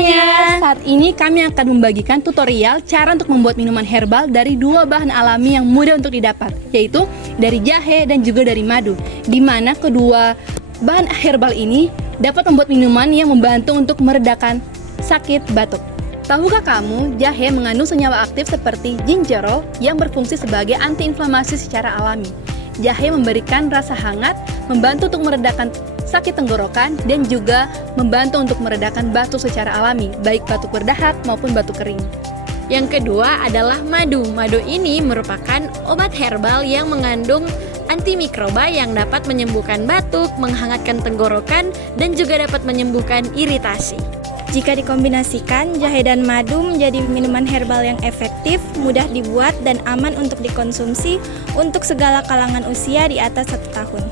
semuanya. Saat ini kami akan membagikan tutorial cara untuk membuat minuman herbal dari dua bahan alami yang mudah untuk didapat, yaitu dari jahe dan juga dari madu. Di mana kedua bahan herbal ini dapat membuat minuman yang membantu untuk meredakan sakit batuk. Tahukah kamu, jahe mengandung senyawa aktif seperti gingerol yang berfungsi sebagai antiinflamasi secara alami. Jahe memberikan rasa hangat, membantu untuk meredakan sakit tenggorokan, dan juga membantu untuk meredakan batuk secara alami, baik batuk berdahak maupun batuk kering. Yang kedua adalah madu. Madu ini merupakan obat herbal yang mengandung antimikroba yang dapat menyembuhkan batuk, menghangatkan tenggorokan, dan juga dapat menyembuhkan iritasi. Jika dikombinasikan, jahe dan madu menjadi minuman herbal yang efektif, mudah dibuat, dan aman untuk dikonsumsi untuk segala kalangan usia di atas 1 tahun.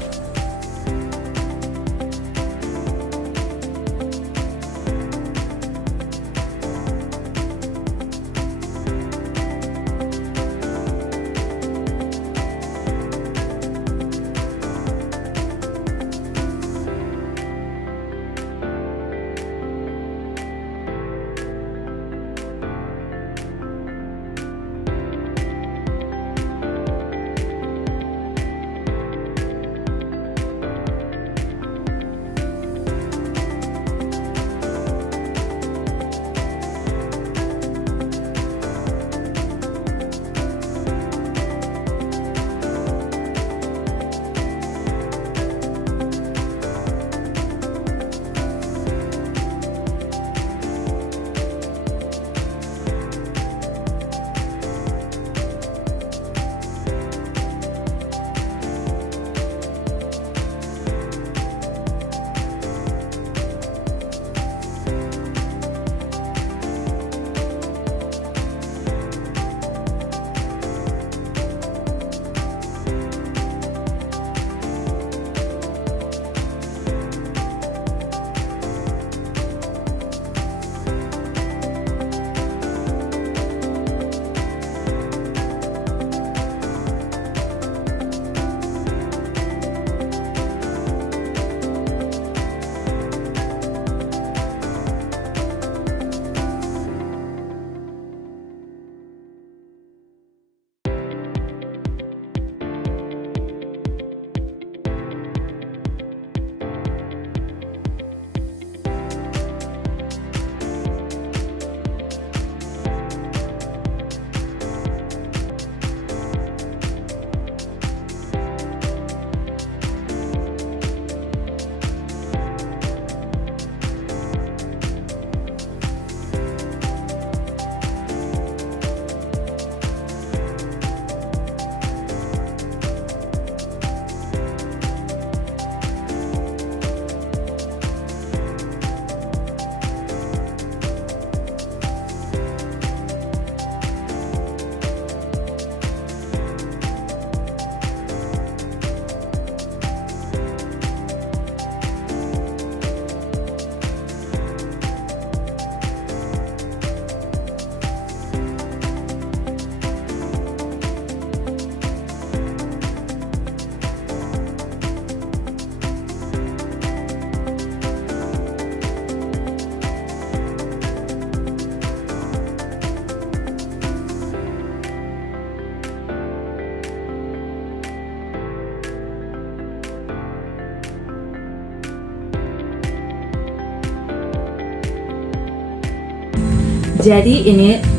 Jadi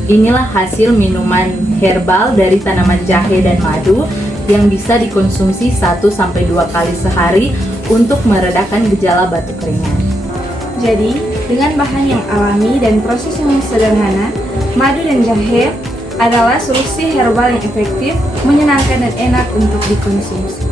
inilah hasil minuman herbal dari tanaman jahe dan madu yang bisa dikonsumsi 1-2 kali sehari untuk meredakan gejala batuk ringan. Jadi, dengan bahan yang alami dan proses yang sederhana, madu dan jahe adalah solusi herbal yang efektif, menyenangkan, dan enak untuk dikonsumsi.